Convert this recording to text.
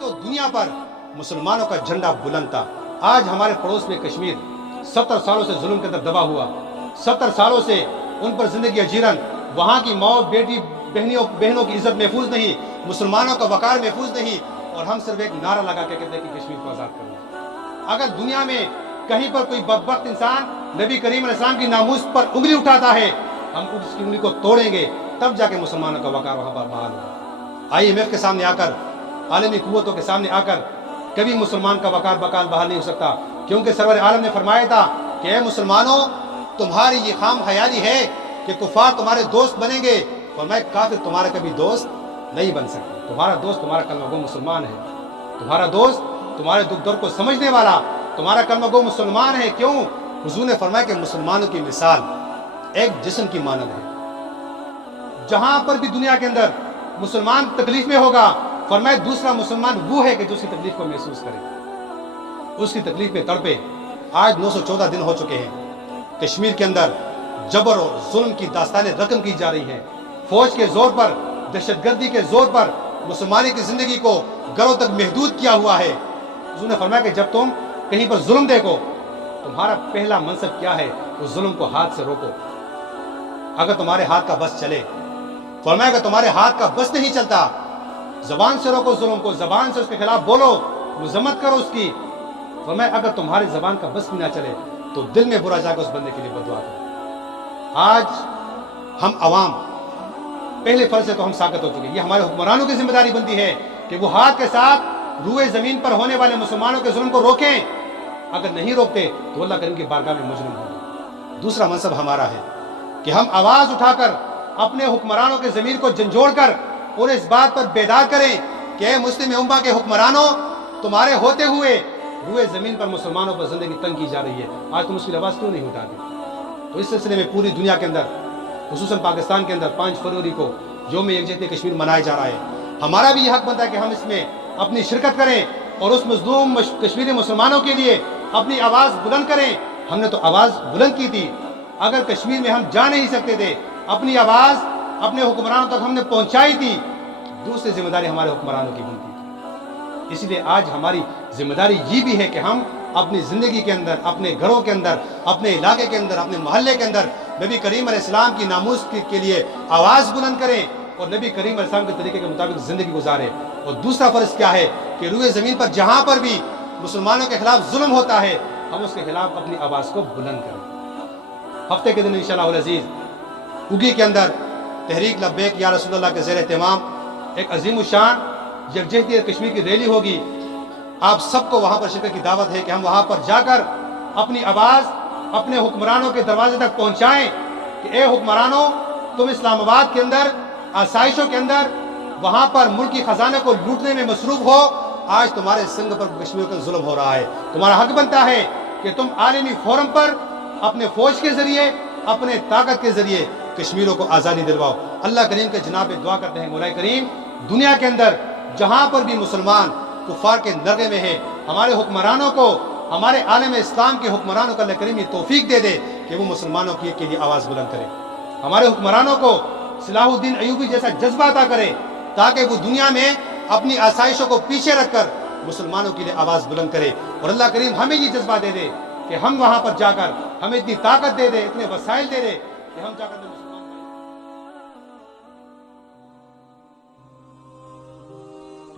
تو دنیا پر مسلمانوں کا جھنڈا بلند تھا۔ آج ہمارے پڑوس میں کشمیر 70 سالوں سے ظلم کے اندر دبا ہوا، 70 سالوں سے ان پر زندگی اجیرن، وہاں کی ماؤں بیٹی بہنوں کی عزت محفوظ نہیں، مسلمانوں کا وقار محفوظ نہیں، اور ہم صرف ایک نعرہ لگا کے کہتے ہیں کہ کشمیر کو آزاد کرنا۔ اگر دنیا میں کہیں پر کوئی بدبخت انسان نبی کریم علیہ السلام کی ناموس پر انگلی اٹھاتا ہے، ہم اس کی انگلی کو توڑیں گے، تب جا کے مسلمانوں کا وقار وہاں پر بحال ہوگا۔ IMF کے سامنے آ کر، عالمی قوتوں کے سامنے آ کر کبھی مسلمان کا وقار بحال نہیں ہو سکتا، کیونکہ سرور عالم نے فرمایا تھا کہ اے مسلمانوں، تمہاری یہ خام خیالی ہے کہ کفار تمہارے دوست بنیں گے، فرمایا کافر تمہارا کبھی دوست نہیں بن سکتا۔ تمہارا دوست تمہارا کلمہ گو مسلمان ہے، تمہارا دوست تمہارے دکھ درد کو سمجھنے والا تمہارا کلمہ گو مسلمان ہے۔ کیوں؟ حضور نے فرمایا کہ مسلمانوں کی مثال ایک جسم کی مانند ہے، جہاں پر بھی دنیا کے اندر مسلمان تکلیف میں ہوگا، فرمایا دوسرا مسلمان وہ ہے کہ جو اس کی تکلیف کو محسوس کرے، اس کی تکلیف میں تڑپے۔ آج 914 دن ہو چکے ہیں، کشمیر کے اندر جبر اور ظلم کی داستانیں رقم کی جا رہی ہیں، فوج کے زور پر، دہشت گردی کے زور پر مسلمانوں کی زندگی کو گھروں تک محدود کیا ہوا ہے۔ حضور نے فرمایا کہ جب تم کہیں پر ظلم دیکھو، تمہارا پہلا منصب کیا ہے؟ اس ظلم کو ہاتھ سے روکو۔ اگر تمہارے ہاتھ کا بس چلے، فرمایا کہ تمہارے ہاتھ کا بس نہیں چلتا، زبان سے روکو ظلم کو، زبان سے اس کے خلاف بولو، مذمت کرو اس کی۔ فرمایا اگر تمہاری زبان کا بس بھی نہ چلے تو دل میں برا جا کے اس بندے کے لیے بد دعا کرو۔ آج ہم عوام پہلے فرض سے تو ہم ساکت ہو چکے ہیں، یہ ہمارے حکمرانوں کی ذمہ داری بنتی ہے کہ وہ ہاتھ کے ساتھ روئے زمین پر ہونے والے مسلمانوں کے ظلم کو روکیں۔ اگر نہیں روکتے تو اللہ کریم کی بارگاہ میں مجرم ہوں گے۔ دوسرا منصب ہمارا ہے کہ ہم آواز اٹھا کر اپنے حکمرانوں کے ضمیر کو جھنجھوڑ کر اور اس بات پر بیدار کریں کہ اے مسلم امہ کے حکمرانوں، تمہارے ہوتے ہوئے روئے زمین پر مسلمانوں پر زندگی تنگ کی جا رہی ہے، آج تم اس کی آواز کیوں نہیں اٹھاتے؟ تو اس سلسلے میں پوری دنیا کے اندر، خصوصاً پاکستان کے اندر 5 فروری کو یوم یکجہتی کشمیر منایا جا رہا ہے۔ ہمارا بھی یہ حق بنتا ہے کہ ہم اس میں اپنی شرکت کریں اور اس مظلوم کشمیری مسلمانوں کے لیے اپنی آواز بلند کریں۔ ہم نے تو آواز بلند کی تھی، اگر کشمیر میں ہم جا نہیں سکتے تھے، اپنی آواز اپنے حکمرانوں تک ہم نے پہنچائی تھی، دوسری ذمہ داری ہمارے حکمرانوں کی بنتی تھی۔ اس لیے آج ہماری ذمہ داری یہ بھی ہے کہ ہم اپنی زندگی کے اندر، اپنے گھروں کے اندر، اپنے علاقے کے اندر، اپنے محلے کے اندر نبی کریم علیہ السلام کی ناموس کے لیے آواز بلند کریں اور نبی کریم علیہ السلام کے طریقے کے مطابق زندگی گزاریں۔ اور دوسرا فرض کیا ہے کہ روئے زمین پر جہاں پر بھی مسلمانوں کے خلاف ظلم ہوتا ہے، ہم اس کے خلاف اپنی آواز کو بلند کریں۔ ہفتے کے دن انشاءاللہ العزیز اگی کے اندر تحریک لبیک یا رسول اللہ کے زیر اہتمام ایک عظیم الشان یکجہتی کشمیر کی ریلی ہوگی۔ آپ سب کو وہاں پر شرکت کی دعوت ہے کہ ہم وہاں پر جا کر اپنی آواز اپنے حکمرانوں کے دروازے تک پہنچائیں کہ اے حکمرانوں، تم اسلام آباد کے اندر آسائشوں کے اندر وہاں پر ملکی خزانے کو لوٹنے میں مصروف ہو، آج تمہارے سنگ پر کشمیر کا ظلم ہو رہا ہے۔ تمہارا حق بنتا ہے کہ تم عالمی فورم پر اپنے فوج کے ذریعے، اپنے طاقت کے ذریعے کشمیروں کو آزادی دلواؤ۔ اللہ کریم کے جناب دعا کرتے ہیں، مولا کریم دنیا کے اندر جہاں پر بھی مسلمان کفار کے نرغے میں ہے، ہمارے حکمرانوں کو، ہمارے عالم اسلام کے حکمرانوں کو اللہ کریم یہ توفیق دے دے کہ وہ مسلمانوں کے لیے آواز بلند کرے، ہمارے حکمرانوں کو صلاح الدین ایوبی جیسا جذبہ عطا کرے تاکہ وہ دنیا میں اپنی آسائشوں کو پیچھے رکھ کر مسلمانوں کے لیے آواز بلند کرے، اور اللہ کریم ہمیں یہ جذبہ دے دے کہ ہم وہاں پر جا کر ہمیں اتنی طاقت دے دے، اتنے وسائل دے دے کہ ہم جا کر